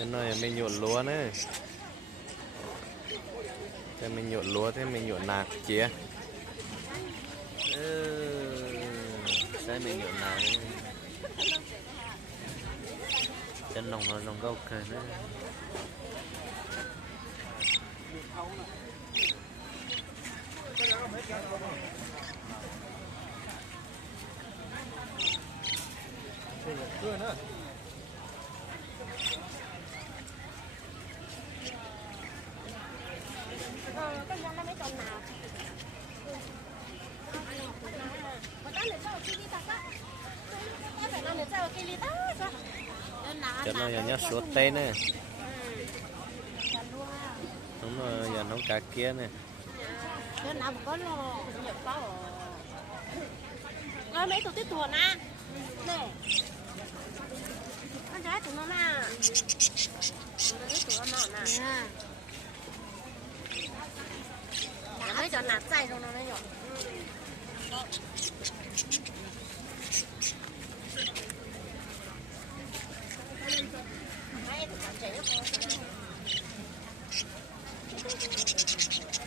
Cái này mình nhuộm lúa nữa. Thế mình nhuộm lúa thế mình nhuộm nạc chia. Thế mình nhuộm nạc. Chân nồng nó nồng gốc kìa nữa. Cái nhân nó mấy con nào? Cho nó nhá suốt tay nè. Đúng rồi, giờ nó cá kia nè. Cái nào có lò, nhập có. Rồi mấy tụi tiếp tuần á. Nè. Con trái tụi nó nè. Tụi nó nè. Nó cho nạt dày rồi nó nhỏ. Hai tụi trẻ